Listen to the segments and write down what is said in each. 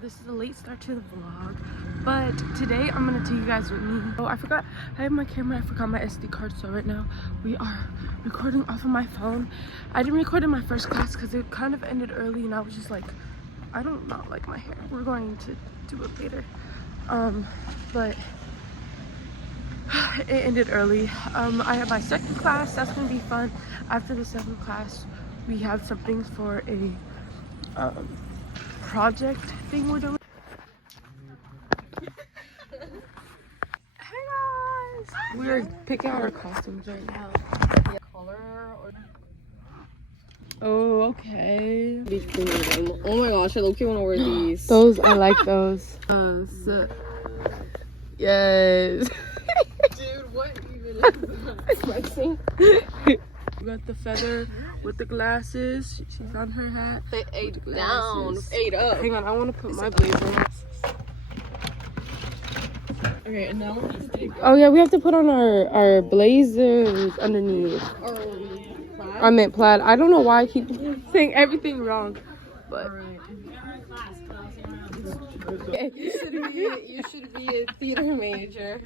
This is a late start to the vlog, but today I'm gonna take you guys with me. Oh, I have my camera, I forgot my SD card, so right now we are recording off of my phone. I didn't record in my first class because it kind of ended early and I was just like, I don't not like my hair. We're going to do it later. But it ended early. I have my second class, that's gonna be fun. After the second class, we have some things for a project thing we're doing. Hey guys! We're picking out our costumes right now. Color or Oh, okay. oh my gosh, I low-key want to wear these. Those, I like those. Yes. Dude, what even is that? Flexing. We got the feather with the glasses. She found her hat. They ate down, ate up. Hang on, I want to put my blazer on. Okay, and now we need to take Oh yeah, we have to put on our blazers underneath. our plaid. I meant plaid. I don't know why I keep saying everything wrong, but You should be a theater major.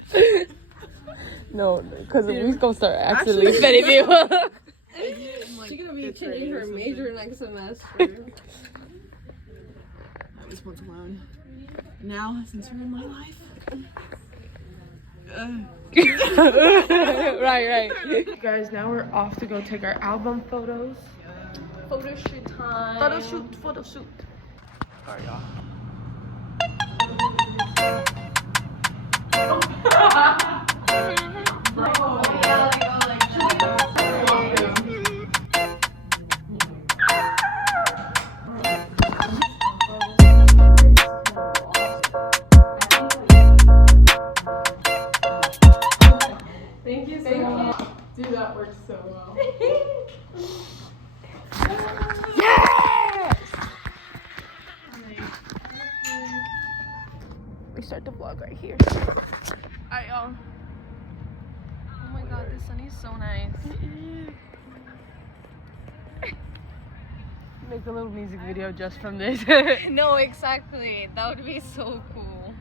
no, because we're gonna start accidentally offending people. She's gonna be changing her major next semester. I was once alone. Now, since you're in my life. right. Guys, now we're off to go take our album photos. Photo shoot time. Photo shoot. Alright, y'all. Thank you so much. Dude, that works so well. Yes! We start the vlog right here. Alright, y'all. Oh my god, this sun is so nice. Make a little music video just from this. No, exactly. That would be so cool.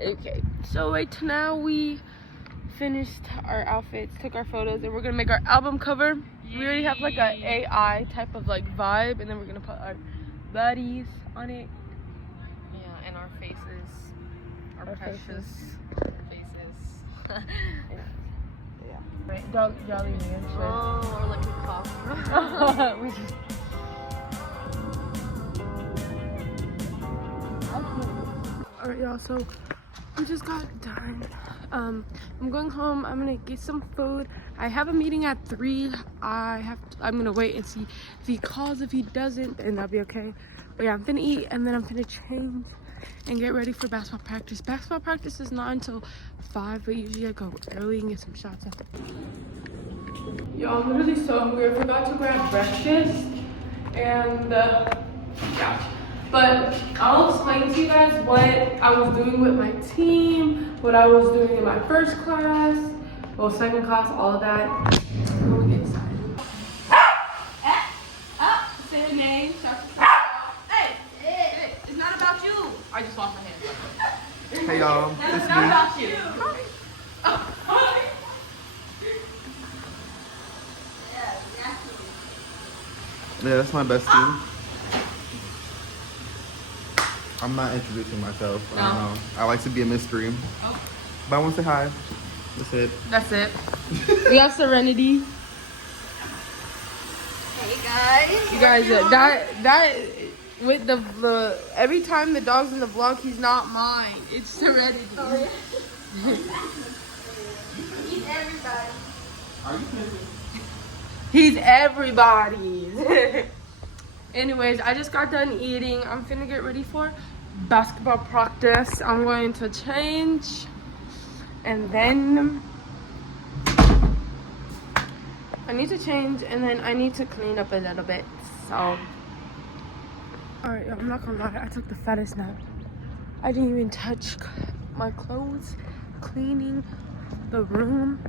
Okay, so right now we finished our outfits, took our photos, and we're gonna make our album cover. We already have like a AI type of like vibe, and then we're gonna put our buddies on it. Yeah, and our faces. Our precious faces. Yeah. Right, Jolly Rancher. Oh, or like a cockroach. We just... Alright, y'all, so we just got done. I'm going home. I'm gonna get some food. I have a meeting at 3. I'm gonna wait and see if he calls. If he doesn't, then that'll be okay. But yeah, I'm gonna eat and then I'm gonna change and get ready for basketball practice. Basketball practice is not until 5, but usually I go early and get some shots after. Yo, I'm literally so hungry. I forgot to grab breakfast and yeah. But I'll explain to you guys what I was doing with my team, what I was doing in my first class, well, second class, all of that. I'm gonna get excited. Say the name. Hey, it's not about you. I just washed my hands. Hey y'all, It's it's not me. about you. Yeah, that's my bestie. I'm not introducing myself. I don't know. I like to be a mystery. But I want to say hi. That's it. That's it. We got Serenity. Hey guys. You guys, that with the every time the dog's in the vlog, he's not mine. It's Serenity. He's everybody. Are you kidding? He's everybody's. Anyways, I just got done eating. I'm finna get ready for basketball practice. I'm going to change and then I need to change and then I need to clean up a little bit. So alright, I'm not gonna lie, I took the fattest nap. I didn't even touch my clothes, cleaning the room,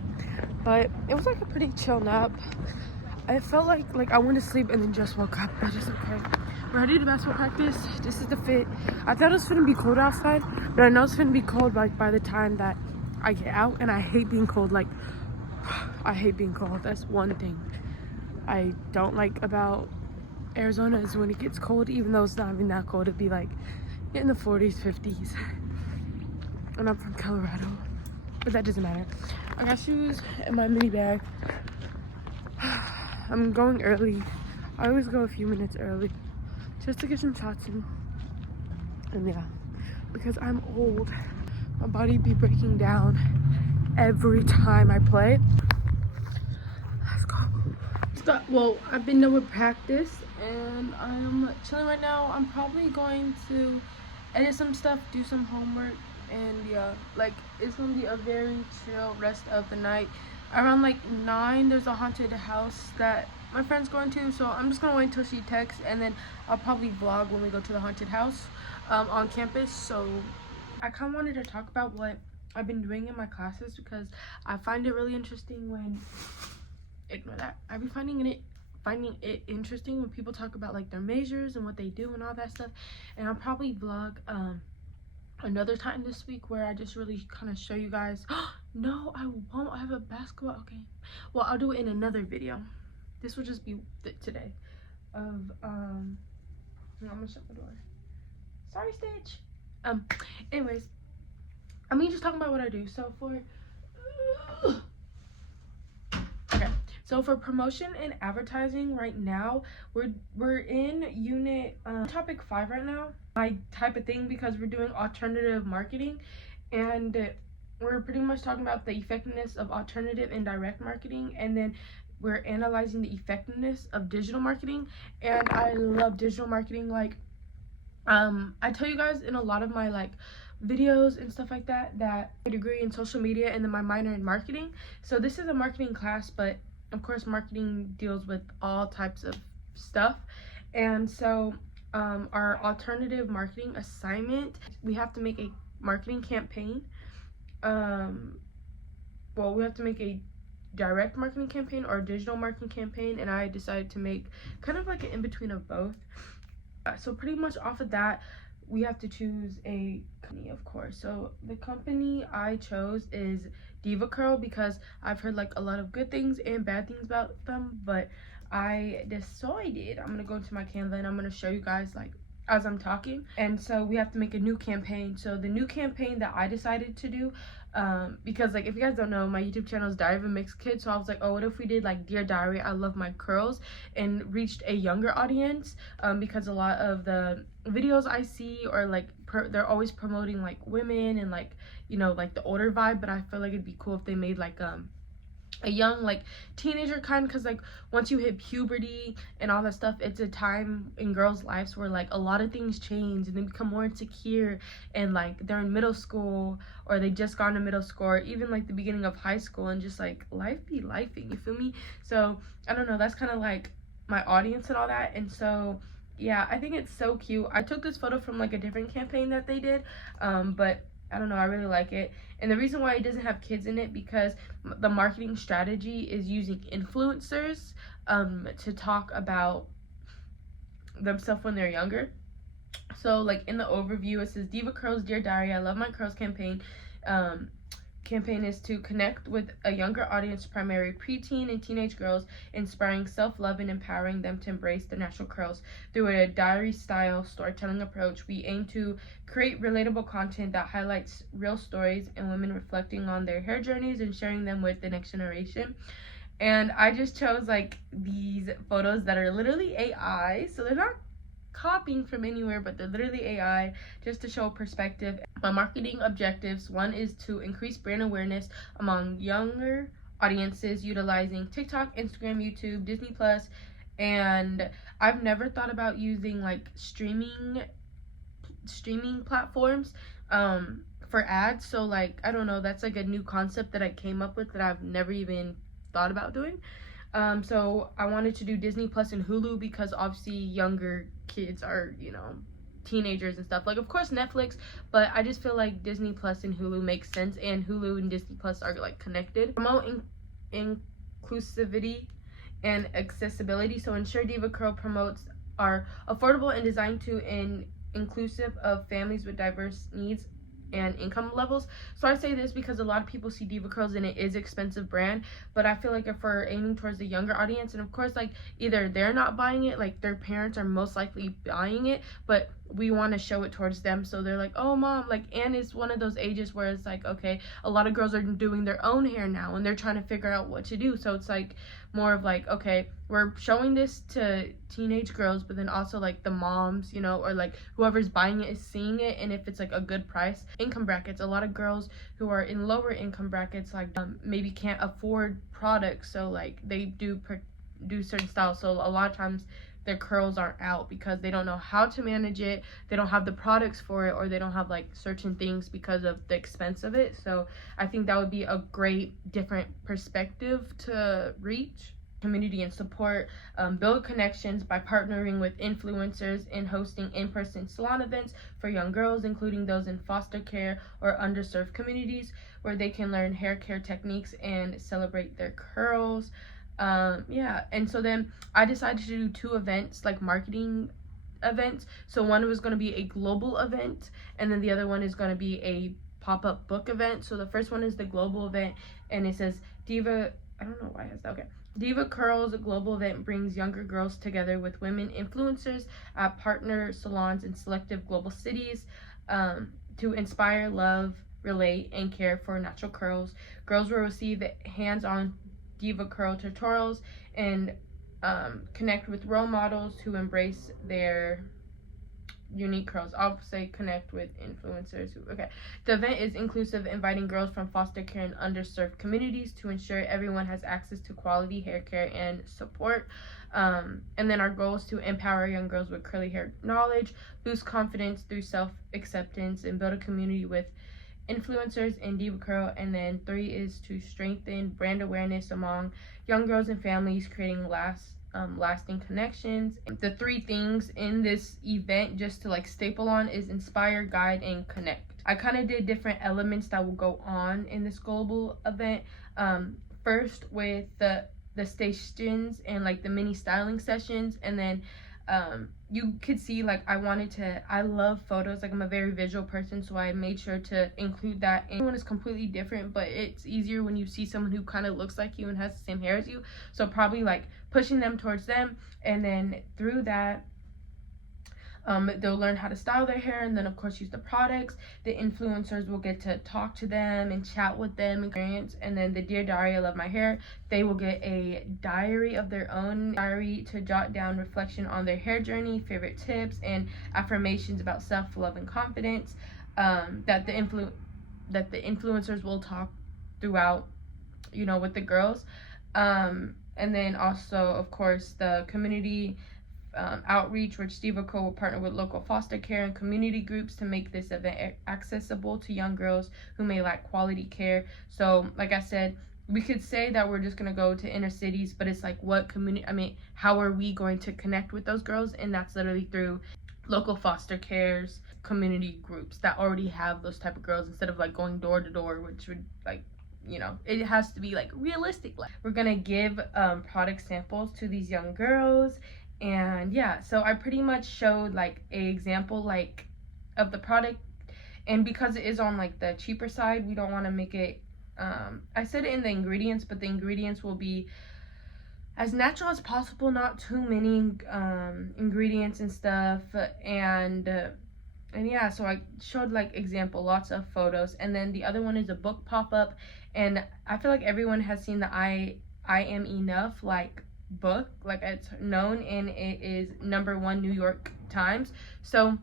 but it was like a pretty chill nap. I felt like I went to sleep and then just woke up, but it's okay. we're ready to basketball practice. This is the fit. I thought it was gonna be cold outside, but I know it's gonna be cold like by the time that I get out, and I hate being cold. Like, I hate being cold. That's one thing I don't like about Arizona is when it gets cold, even though it's not even that cold. It'd be like in the 40s, 50s. And I'm from Colorado, but that doesn't matter. I got shoes in my mini bag. I'm going early. I always go a few minutes early just to get some shots in. And yeah, because I'm old, my body be breaking down every time I play. Let's go. Well, I've been done with practice and I'm chilling right now. I'm probably going to edit some stuff, do some homework, and yeah, like it's gonna be a very chill rest of the night. Around like 9, there's a haunted house that my friend's going to, so I'm just gonna wait until she texts, and then I'll probably vlog when we go to the haunted house on campus. So I kind of wanted to talk about what I've been doing in my classes because I find it really interesting when ignore that. I've been finding it interesting when people talk about like their majors and what they do and all that stuff. And I'll probably vlog another time this week where I just really kind of show you guys. No, I won't. I have a basketball. Okay, well, I'll do it in another video. This will just be today of I'm gonna shut the door. Sorry, Stitch. Anyways, I mean, just talking about what I do. So for so for promotion and advertising right now, we're in unit topic 5 right now, my type of thing, because we're doing alternative marketing, and we're pretty much talking about the effectiveness of alternative and direct marketing, and then we're analyzing the effectiveness of digital marketing. And I love digital marketing. Like I tell you guys in a lot of my like videos and stuff like that my degree in social media and then my minor in marketing. So this is a marketing class, but of course marketing deals with all types of stuff. And so our alternative marketing assignment, we have to make a marketing campaign. Well, we have to make a direct marketing campaign or a digital marketing campaign, and I decided to make kind of like an in-between of both. So pretty much off of that, we have to choose a company, of course. So the company I chose is DevaCurl because I've heard like a lot of good things and bad things about them, but I decided I'm gonna go into my Canva and I'm gonna show you guys like as I'm talking. And so we have to make a new campaign. So the new campaign that I decided to do, because like if you guys don't know, my YouTube channel is Diary of a Mixed Kid, so I was like, oh, what if we did like Dear Diary, I love my curls, and reached a younger audience, because a lot of the videos I see are like they're always promoting like women and like, you know, like the older vibe, but I feel like it'd be cool if they made like a young like teenager kind, because like once you hit puberty and all that stuff, it's a time in girls' lives where like a lot of things change and they become more insecure, and like they're in middle school or they just gone to middle school, or even like the beginning of high school, and just like life be lifing, you feel me? So I don't know, that's kind of like my audience and all that. And so yeah, I think it's so cute. I took this photo from like a different campaign that they did, but I don't know, I really like it. And the reason why it doesn't have kids in it, because the marketing strategy is using influencers to talk about themselves when they're younger. So like in the overview, it says DevaCurl's Dear Diary, I love my curls campaign. Campaign is to connect with a younger audience, primarily preteen and teenage girls, inspiring self-love and empowering them to embrace their natural curls. Through a diary-style storytelling approach, we aim to create relatable content that highlights real stories and women reflecting on their hair journeys and sharing them with the next generation. And I just chose like these photos that are literally AI, so they're not copying from anywhere, but they're literally AI, just to show perspective. My marketing objectives: one is to increase brand awareness among younger audiences utilizing TikTok, Instagram, YouTube, Disney Plus, and I've never thought about using like streaming platforms for ads. So like I don't know, that's like a new concept that I came up with that I've never even thought about doing. So I wanted to do Disney Plus and Hulu because obviously younger kids are, you know, teenagers and stuff. Like of course Netflix, but I just feel like Disney Plus and Hulu makes sense, and Hulu and Disney Plus are like connected. Promote inclusivity and accessibility. So ensure DevaCurl promotes are affordable and designed to inclusive of families with diverse needs and income levels. So I say this because a lot of people see Diva Curls and it is expensive brand, but I feel like if we're aiming towards the younger audience, and of course like either they're not buying it, like their parents are most likely buying it, but we want to show it towards them, so they're like, oh mom, like, and it's one of those ages where it's like, okay, a lot of girls are doing their own hair now and they're trying to figure out what to do. So it's like more of like, okay, we're showing this to teenage girls, but then also like the moms, you know, or like whoever's buying it is seeing it, and if it's like a good price. Income brackets, a lot of girls who are in lower income brackets like maybe can't afford products, so like they do certain styles, so a lot of times their curls aren't out because they don't know how to manage it, they don't have the products for it, or they don't have like certain things because of the expense of it. So I think that would be a great different perspective to reach community and support. Build connections by partnering with influencers and hosting in-person salon events for young girls, including those in foster care or underserved communities, where they can learn hair care techniques and celebrate their curls. Yeah, and so then I decided to do 2 events, like marketing events. So one was going to be a global event, and then the other one is going to be a pop-up book event. So the first one is the global event, and it says Diva, I don't know why it has that, okay. Diva Curls global event brings younger girls together with women influencers at partner salons in selective global cities to inspire, love, relate, and care for natural curls. Girls will receive hands-on Diva Curl tutorials and connect with role models who embrace their unique curls. I'll say connect with influencers who, okay. The event is inclusive, inviting girls from foster care and underserved communities to ensure everyone has access to quality hair care and support. And then our goal is to empower young girls with curly hair knowledge, boost confidence through self-acceptance, and build a community with influencers in Diva Curl. And then 3 is to strengthen brand awareness among young girls and families, creating lasting connections. The 3 things in this event, just to like staple on, is inspire, guide, and connect. I kind of did different elements that will go on in this global event. First with the stations and like the mini styling sessions, and then you could see like I love photos, like I'm a very visual person, so I made sure to include that. Everyone is completely different, but it's easier when you see someone who kind of looks like you and has the same hair as you, so probably like pushing them towards them, and then through that they'll learn how to style their hair, and then of course use the products. The influencers will get to talk to them and chat with them, experience. And then the Dear Diary, I Love My Hair, they will get a diary of their own, diary to jot down reflection on their hair journey, favorite tips, and affirmations about self-love and confidence that the influencers will talk throughout, you know, with the girls. And then also of course the community outreach, which Diva Curl will partner with local foster care and community groups to make this event accessible to young girls who may lack quality care. So like I said, we could say that we're just going to go to inner cities, but it's like what community, how are we going to connect with those girls? And that's literally through local foster cares, community groups that already have those type of girls, instead of like going door to door, which would like, you know, it has to be like realistic. We're gonna give product samples to these young girls. And yeah, so I pretty much showed like a example like of the product, and because it is on like the cheaper side, we don't want to make it I said it in the ingredients, but the ingredients will be as natural as possible, not too many ingredients and stuff. And yeah, so I showed like example, lots of photos. And then the other one is a book pop-up, and I feel like everyone has seen the I Am Enough like book, like it's known, and it is #1 New York Times. So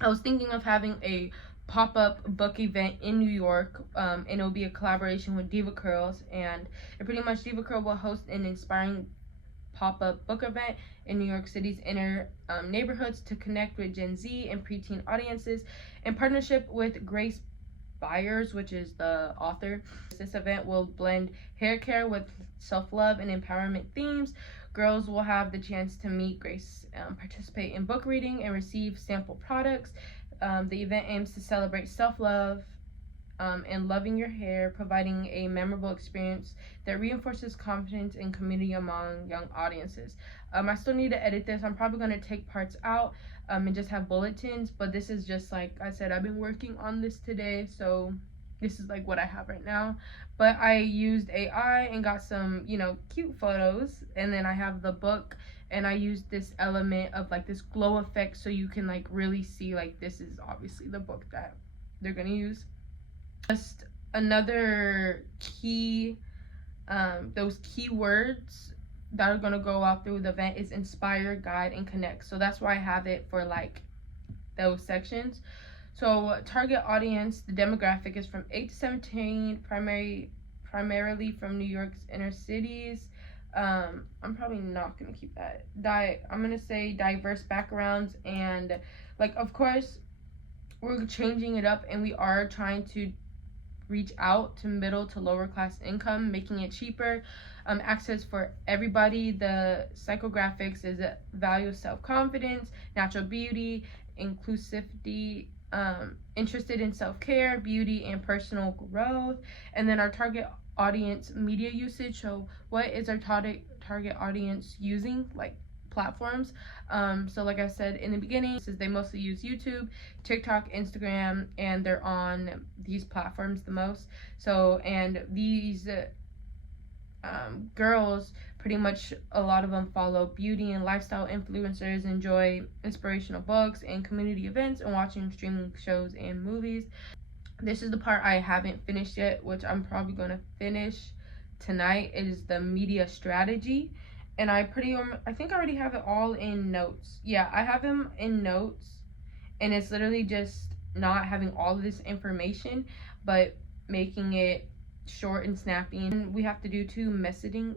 I was thinking of having a pop-up book event in New York, and it'll be a collaboration with Diva Curls, and pretty much Diva Curl will host an inspiring pop-up book event in New York City's inner neighborhoods to connect with Gen Z and preteen audiences in partnership with Grace Byers, which is the author. This event will blend hair care with self-love and empowerment themes. Girls will have the chance to meet Grace, participate in book reading, and receive sample products. The event aims to celebrate self-love, and loving your hair, providing a memorable experience that reinforces confidence and community among young audiences. I still need to edit this. I'm probably going to take parts out and just have bulletins, but this is just, like I said, I've been working on this today, so this is like what I have right now. But I used AI and got some, you know, cute photos, and then I have the book, and I used this element of like this glow effect so you can like really see like this is obviously the book that they're gonna use. Just another key, those keywords that are gonna go out through the event is inspire, guide, and connect. So that's why I have it for like those sections. So target audience, the demographic is from 8 to 17, primarily from New York's inner cities. I'm probably not gonna keep that. I'm gonna say diverse backgrounds, and like of course we're changing it up, and we are trying to reach out to middle to lower class income, making it cheaper, access for everybody. The psychographics is a value of self-confidence, natural beauty, inclusivity, interested in self-care, beauty, and personal growth. And then our target audience media usage. So what is our target audience using, like platforms? So like I said in the beginning, they mostly use YouTube, TikTok, Instagram, and they're on these platforms the most. So, and these girls, pretty much a lot of them follow beauty and lifestyle influencers, enjoy inspirational books and community events, and watching streaming shows and movies. This is the part I haven't finished yet, which I'm probably going to finish tonight. It is the media strategy, and I think I already have it all in notes. Yeah, I have them in notes, and it's literally just not having all of this information, but making it short and snappy. And we have to do 2 messaging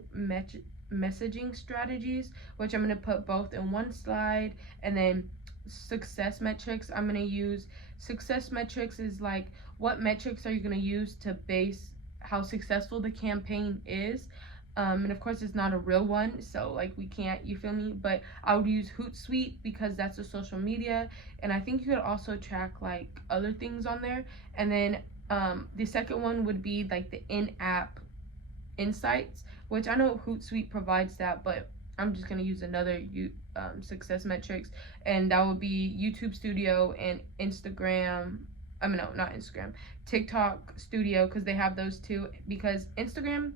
strategies, which I'm going to put both in one slide. And then success metrics, I'm going to use success metrics is like, what metrics are you going to use to base how successful the campaign is? And of course it's not a real one, so like we can't, you feel me? But I would use Hootsuite because that's a social media, and I think you could also track like other things on there. And then the second one would be like the in-app insights, which I know Hootsuite provides that, but I'm just going to use another success metrics, and that would be YouTube Studio and Instagram. I mean, no, not Instagram, TikTok Studio, because they have those two. Because Instagram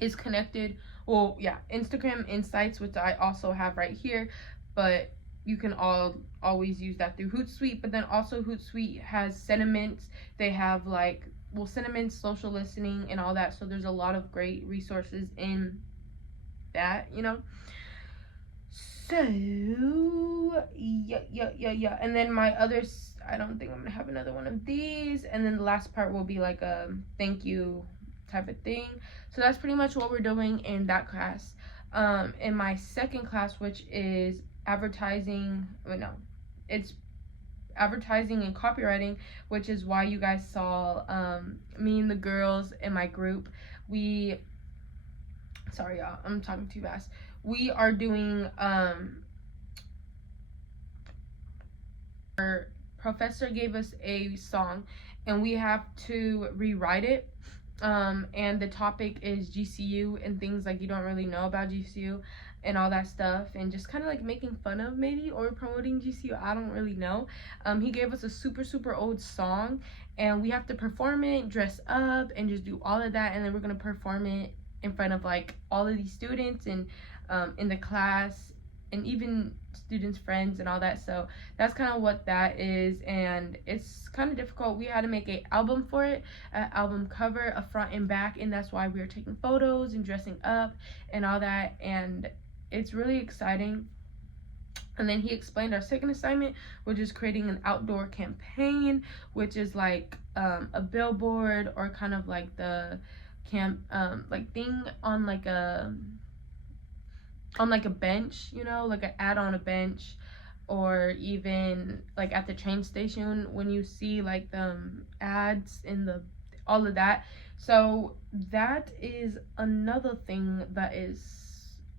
is connected, well, yeah, Instagram Insights, which I also have right here, but you can always use that through Hootsuite. But then also Hootsuite has Sentiments. They have like, well, Sentiments, social listening, and all that. So there's a lot of great resources in that, you know. So yeah. And then my others, I don't think I'm gonna have another one of these. And then the last part will be like a thank you type of thing. So that's pretty much what we're doing in that class. In my second class, which is advertising, it's advertising and copywriting, which is why you guys saw me and the girls in my group. Sorry y'all, I'm talking too fast. We are doing our professor gave us a song and we have to rewrite it, and the topic is GCU and things like you don't really know about GCU and all that stuff, and just kind of like making fun of maybe or promoting GCU, I don't really know. He gave us a super old song, and we have to perform it, dress up, and just do all of that, and then we're gonna perform it in front of like all of these students and in the class, and even students' friends and all that. So that's kind of what that is, and it's kind of difficult. We had to make an album for it, an album cover, a front and back, and that's why we were taking photos and dressing up and all that, and it's really exciting. And then he explained our second assignment, which is creating an outdoor campaign, which is like a billboard or kind of like the like thing on like a bench, you know, like an ad on a bench, or even like at the train station when you see like the ads in the all of that. So that is another thing that is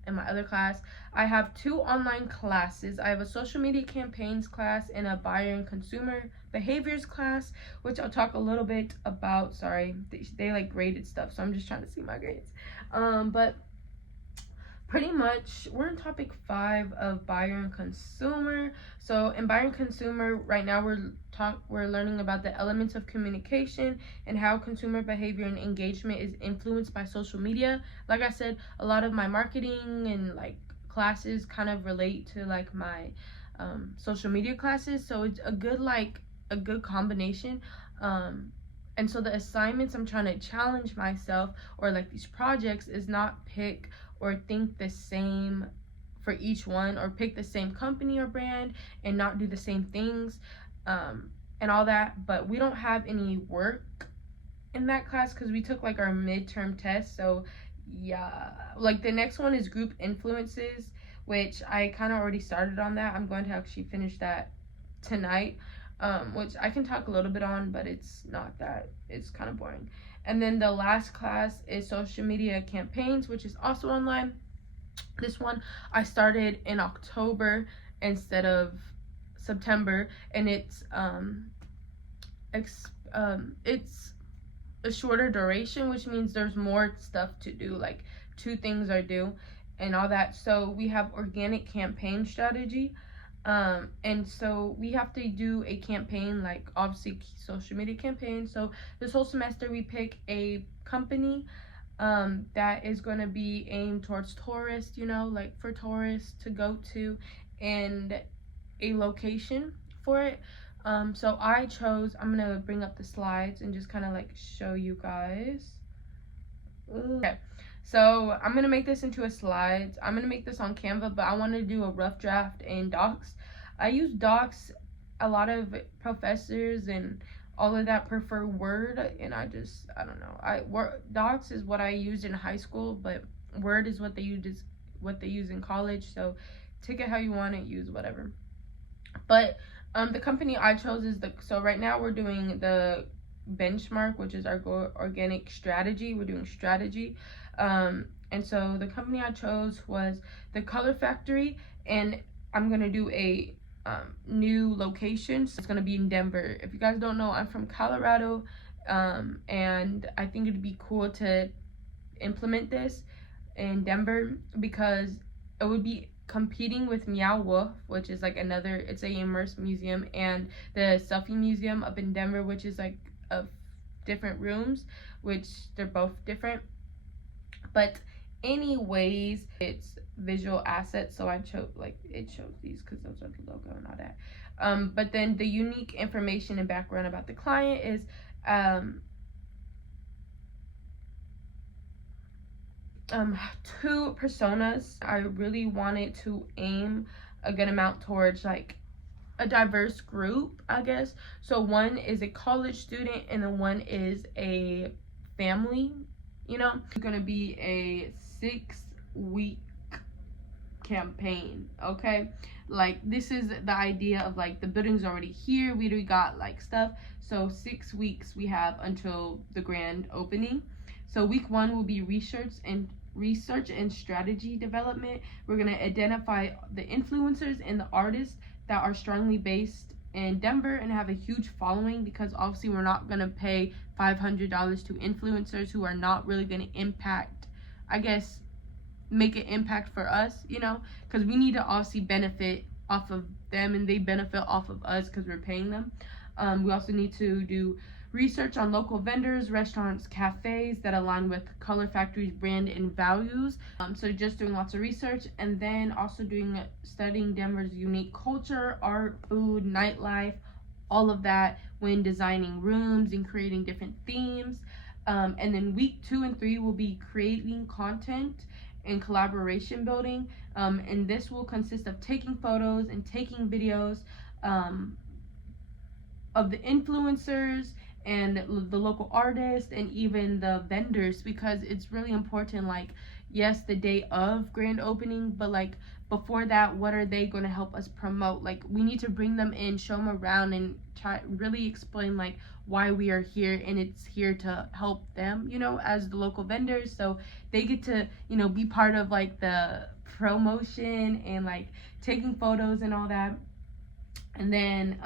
in my other class. I have 2 online classes. I have a social media campaigns class and a buyer and consumer behaviors class, which I'll talk a little bit about. Sorry, they like graded stuff, so I'm just trying to see my grades. But pretty much we're in topic 5 of buyer and consumer. So in buyer and consumer right now we're learning about the elements of communication and how consumer behavior and engagement is influenced by social media. Like I said, a lot of my marketing and like classes kind of relate to like my social media classes, so it's a good combination. And so the assignments I'm trying to challenge myself, or like these projects, is not pick or think the same for each one, or pick the same company or brand and not do the same things and all that. But we don't have any work in that class because we took like our midterm test. So yeah, like the next one is group influences, which I kind of already started on that. I'm going to actually finish that tonight, which I can talk a little bit on, but it's kind of boring. And then the last class is social media campaigns, which is also online. This one I started in October instead of September, and it's a shorter duration, which means there's more stuff to do, like 2 things are due and all that. So we have organic campaign strategy, and so we have to do a campaign, like obviously social media campaign. So this whole semester we pick a company that is going to be aimed towards tourists, like for tourists to go to, and a location for it. So I'm gonna bring up the slides and just kind of like show you guys. Okay, so I'm gonna make this into a slides. I'm gonna make this on Canva, but I want to do a rough draft in Docs. I use Docs. A lot of professors and all of that prefer Word, and I don't know. Docs is what I used in high school, but Word is what they use in college. So take it how you want it, use whatever. But the company I chose is so right now we're doing the benchmark, which is our organic strategy. We're doing strategy. And so the company I chose was the Color Factory, and I'm gonna do a new location. So it's gonna be in Denver. If you guys don't know, I'm from Colorado, and I think it'd be cool to implement this in Denver because it would be competing with Meow Wolf, which is like it's a immersive museum, and the Selfie Museum up in Denver, which is like of different rooms, which they're both different. But anyways, it's visual assets, so I chose it shows these because those are the logo and all that. But then the unique information and background about the client is 2 personas. I really wanted to aim a good amount towards like a diverse group, I guess. So one is a college student and then one is a family, It's gonna be a 6-week campaign, okay? Like this is the idea of like the building's already here, we already got like stuff. So 6 weeks we have until the grand opening. So week 1 will be research and strategy development. We're going to identify the influencers and the artists that are strongly based in Denver and have a huge following, because obviously we're not going to pay $500 to influencers who are not really going to make an impact for us, because we need to obviously benefit off of them and they benefit off of us because we're paying them. We also need to do research on local vendors, restaurants, cafes that align with Color Factory's brand and values. So just doing lots of research, and then also studying Denver's unique culture, art, food, nightlife, all of that when designing rooms and creating different themes. And then week 2 and 3 will be creating content and collaboration building. And this will consist of taking photos and taking videos of the influencers and the local artists and even the vendors, because it's really important. Like, yes, the day of grand opening, but like before that, what are they going to help us promote? Like, we need to bring them in, show them around, and try really explain like why we are here, and it's here to help them, you know, as the local vendors, so they get to, you know, be part of like the promotion and like taking photos and all that. And then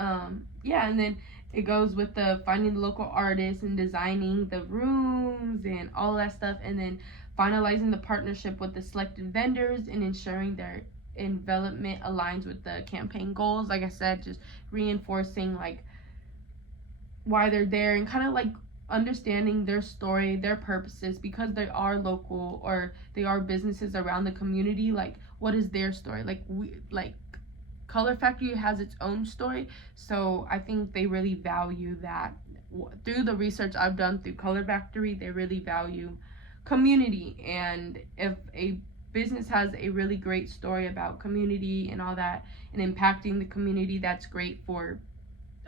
yeah, and then it goes with the finding the local artists and designing the rooms and all that stuff, and then finalizing the partnership with the selected vendors and ensuring their development aligns with the campaign goals. Like I said, just reinforcing like why they're there and kind of like understanding their story, their purposes, because they are local or they are businesses around the community. Like, what is their story? Like, Color Factory has its own story, so I think they really value that. Through the research I've done through Color Factory, they really value community, and if a business has a really great story about community and all that and impacting the community, that's great for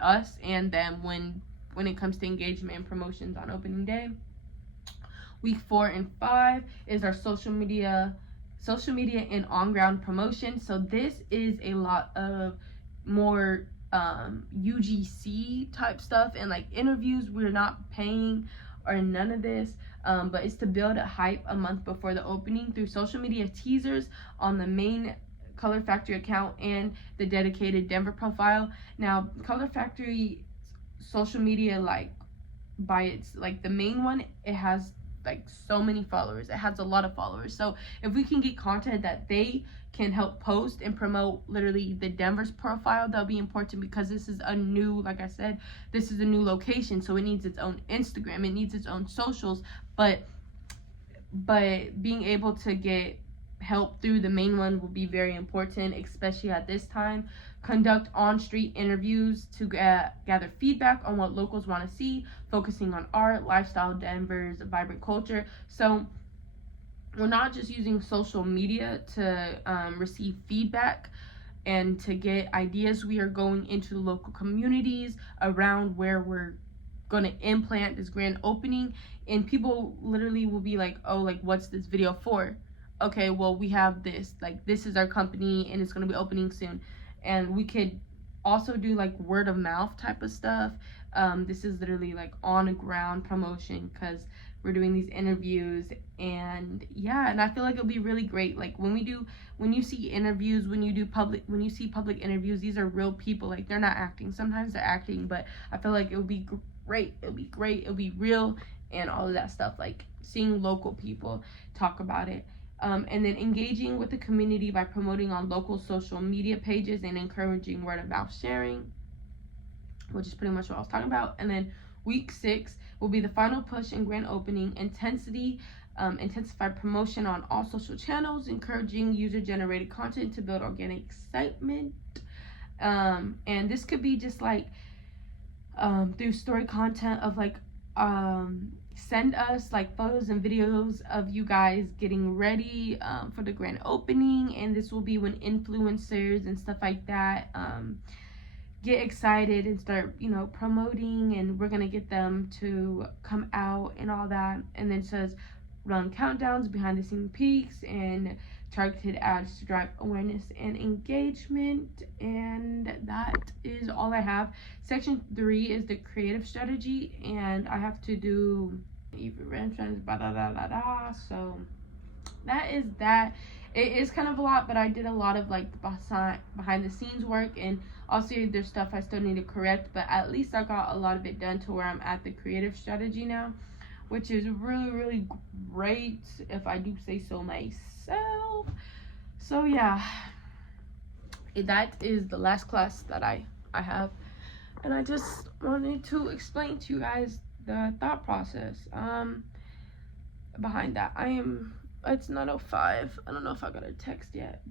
us and them when it comes to engagement and promotions on opening day. Week 4 and 5 is our social media and on-ground promotion. So this is a lot of more UGC type stuff and like interviews. We're not paying or none of this, but it's to build a hype a month before the opening through social media teasers on the main Color Factory account and the dedicated Denver profile. Now, Color Factory social media, like by its like the main one, it has like so many followers. It has a lot of followers. So if we can get content that they can help post and promote literally the Denver's profile, that'll be important, because this is a new, like I said, this is a new location, so it needs its own Instagram, it needs its own socials, but being able to get help through the main one will be very important, especially at this time. Conduct on-street interviews to gather feedback on what locals want to see, focusing on art, lifestyle, Denver's vibrant culture. So we're not just using social media to receive feedback and to get ideas. We are going into the local communities around where we're going to implant this grand opening, and people literally will be like, oh, like, what's this video for? Okay, well, we have this, like, this is our company and it's going to be opening soon. And we could also do like word of mouth type of stuff. This is literally like on the ground promotion, because we're doing these interviews, and yeah, and I feel like it'll be really great. Like when you see interviews, when you see public interviews, these are real people. Like, they're not acting. Sometimes they're acting, but I feel like it'll be great. It'll be real and all of that stuff. Like seeing local people talk about it. And then engaging with the community by promoting on local social media pages and encouraging word of mouth sharing, which is pretty much what I was talking about. And then week 6 will be the final push and grand opening. Intensified promotion on all social channels, encouraging user-generated content to build organic excitement. And this could be just like through story content of like send us like photos and videos of you guys getting ready for the grand opening, and this will be when influencers and stuff like that get excited and start, you know, promoting, and we're gonna get them to come out and all that. And then it says run countdowns, behind the scene peaks, and targeted ads to drive awareness and engagement. And that is all I have. Section 3 is the creative strategy, and I have to do event trends, so that is that. It is kind of a lot, but I did a lot of like behind the scenes work, and also there's stuff I still need to correct, but at least I got a lot of it done to where I'm at the creative strategy now, which is really, really great, if I do say so myself. So yeah, that is the last class that I have, and I just wanted to explain to you guys the thought process behind that. It's 9:05. I don't know if I got a text yet.